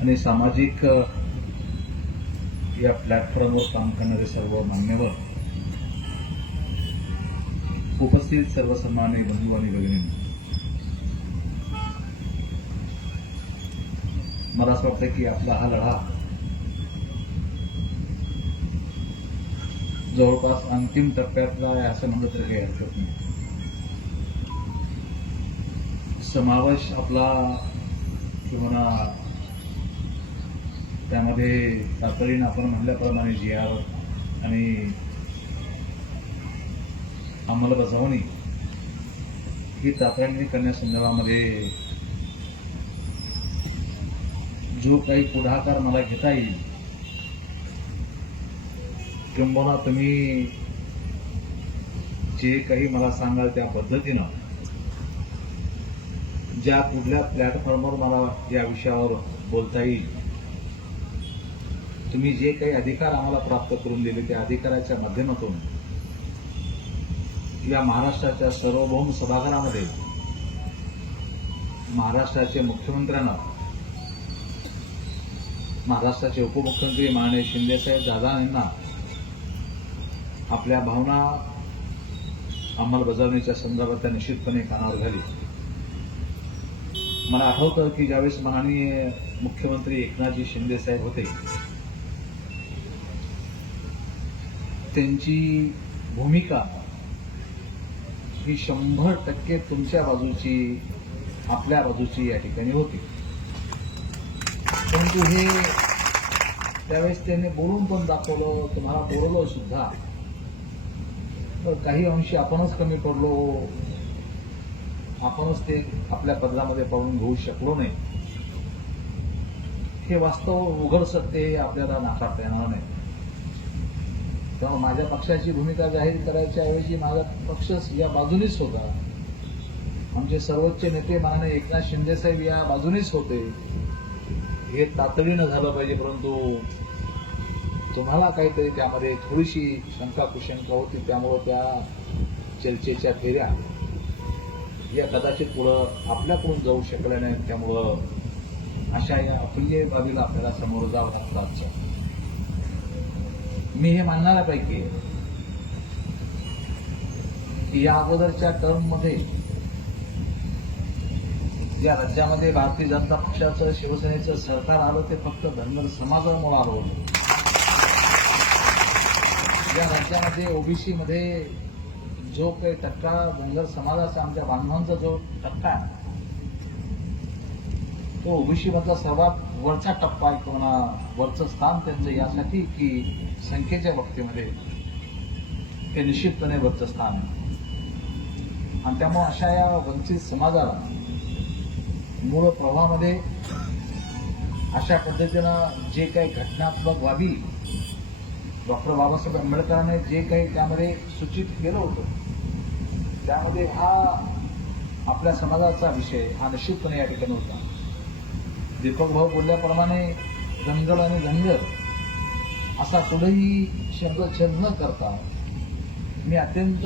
आणि सामाजिक या प्लॅटफॉर्मवर काम करणारे सर्व मान्यवर उपस्थित सर्व सन्माने बंधू आणि भगिनी मला असं वाटतं की आपला हा लढा जवळपास अंतिम टप्प्यातला आहे असं म्हणलं तरी काही हरकत नाही. समावेश आपला किंवा त्यामध्ये तातडीनं आपण म्हटल्याप्रमाणे जी आर आणि अंमलबजावणी ही तातडीने करण्यासंदर्भामध्ये जो काही पुढाकार मला घेता येईल किंबहुना तुम्ही जे काही मला सांगाल त्या पद्धतीनं ज्या कुठल्या प्लॅटफॉर्मवर मला या विषयावर बोलता येईल तुम्ही जे काही अधिकार आम्हाला प्राप्त करून दिले त्या अधिकाराच्या माध्यमातून या महाराष्ट्राच्या सार्वभौम सभागृहामध्ये महाराष्ट्राचे मुख्यमंत्र्यांना महाराष्ट्राचे उपमुख्यमंत्री माननीय शिंदेसाहेब दादा यांना आपल्या भावना अंमलबजावणीच्या संदर्भात त्या निश्चितपणे कानावर घाली. मला आठवतं की ज्यावेळेस माननीय मुख्यमंत्री एकनाथजी शिंदेसाहेब होते त्यांची भूमिका ही शंभर टक्के तुमच्या बाजूची आपल्या बाजूची या ठिकाणी होती. परंतु हे त्यावेळेस त्यांनी बोलून पण दाखवलं तुम्हाला बोलवलं सुद्धा. तर काही अंशी आपणच कमी पडलो. आपणच ते आपल्या पदरामध्ये पडून घेऊ शकलो नाही. हे वास्तव उघड सत्य हे आपल्याला नाकारता येणार नाही. तेव्हा माझ्या पक्षाची भूमिका जाहीर करायच्या ऐवजी माझा पक्ष या बाजूनेच होता. आमचे सर्वोच्च नेते माननीय एकनाथ शिंदेसाहेब या बाजूनेच होते. हे तातडीनं झालं पाहिजे परंतु तुम्हाला काहीतरी त्यामध्ये थोडीशी शंका कुशंका होती त्यामुळं त्या चर्चेच्या फेऱ्या या कदाचित पुढं आपल्याकडून जाऊ शकल्या नाहीत त्यामुळं अशा या अप्रिय बाबीला आपल्याला समोर जावं लागतं मी हे मानणाऱ्यापैकी की या अगोदरच्या टर्ममध्ये या राज्यामध्ये भारतीय जनता पक्षाचं शिवसेनेचं सरकार आलं ते फक्त धनगर समाजामुळे आलं होतं. या राज्यामध्ये ओबीसी मध्ये जो काही टक्का धनगर समाजाचा आमच्या बांधवांचा जो टक्का आहे तो ओबीसी मधला सर्वात वरचा टप्पा आहे किंवा वरचं स्थान त्यांचं यासाठी की संख्येच्या बाबतीमध्ये हे निश्चितपणे वरचं स्थान आहे. आणि त्यामुळे अशा या वंचित समाजाला मूळ प्रवाहामध्ये अशा पद्धतीनं जे काही घटनात्मक बाबी डॉक्टर बाबासाहेब आंबेडकरांनी जे काही त्यामध्ये सूचित केलं होतं त्यामध्ये हा आपल्या समाजाचा विषय हा निश्चितपणे या ठिकाणी होता. दीपक भाऊ बोलल्याप्रमाणे जंगल आणि धनगर असा कुठेही शब्दछेद न करता मी अत्यंत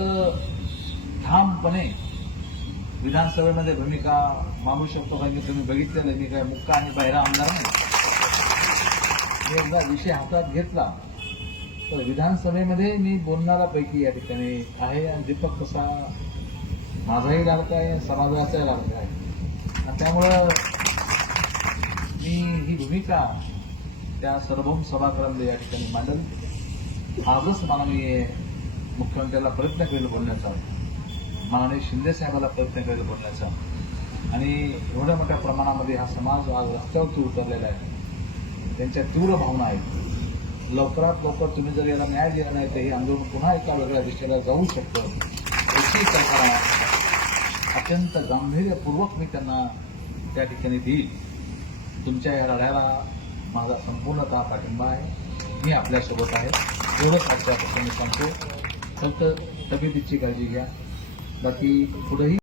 ठामपणे विधानसभेमध्ये भूमिका मांडू शकतो कारण की तुम्ही बघितलेलं मी काय मुक्का आणि बाहेरा आमदार नाही. मी एकदा विषय हातात घेतला तर विधानसभेमध्ये मी बोलणाऱ्यापैकी या ठिकाणी आहे आणि दीपक कसा माझाही लाडका आहे समाजाचाही लाडका आहे. आणि त्यामुळं मी ही भूमिका त्या सर्वम सभागृहामध्ये या ठिकाणी मांडल. आजच माननीय मुख्यमंत्र्याला प्रयत्न करेल बोलण्याचा. माननीय शिंदे साहेबाला प्रयत्न करेल बोलण्याचा. आणि एवढ्या मोठ्या प्रमाणामध्ये हा समाज आज रस्त्यावरती उतरलेला आहे. त्यांच्या तीव्र भावना आहेत. लवकरात लवकर तुम्ही जर याला न्याय दिला नाही तर हे आंदोलन पुन्हा एका वेगळ्या दिशेला जाऊ शकतं. याची कल्पना अत्यंत गांभीर्यपूर्वक मी त्यांना त्या ठिकाणी देईल तुमच्या या लढ्याला माझा संपूर्णतः पाठिंबा आहे? मी आपल्यासोबत आहे. एवढंच आजच्या प्रसंगी सांगतो. फक्त तब्येतीची काळजी घ्या. बाकी पुढेही